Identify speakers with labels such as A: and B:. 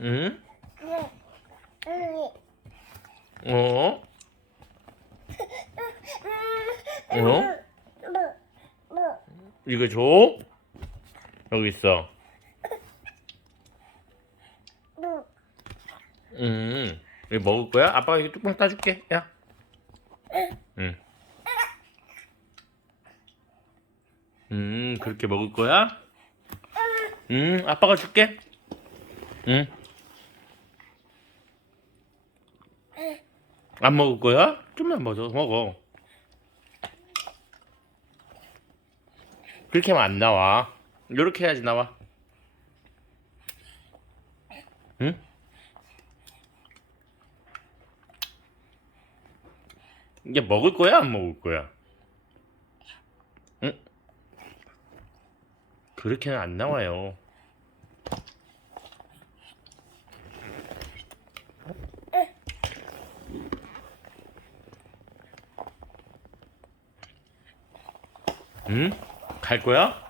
A: 응? 어? 어? 이거 줘? 여기 있어. 음, 이거 먹을 거야? 아빠가 이거 뚜껑 따줄게. 야. 응. 음, 그렇게 먹을 거야? 음, 아빠가 줄게. 응. 안 먹을 거야? 좀만 먹어, 먹어. 그렇게 하면 안 나와. 이렇게 해야지 나와. 응? 이게 먹을 거야? 안 먹을 거야? 응? 그렇게는 안 나와요. 응? 갈 거야?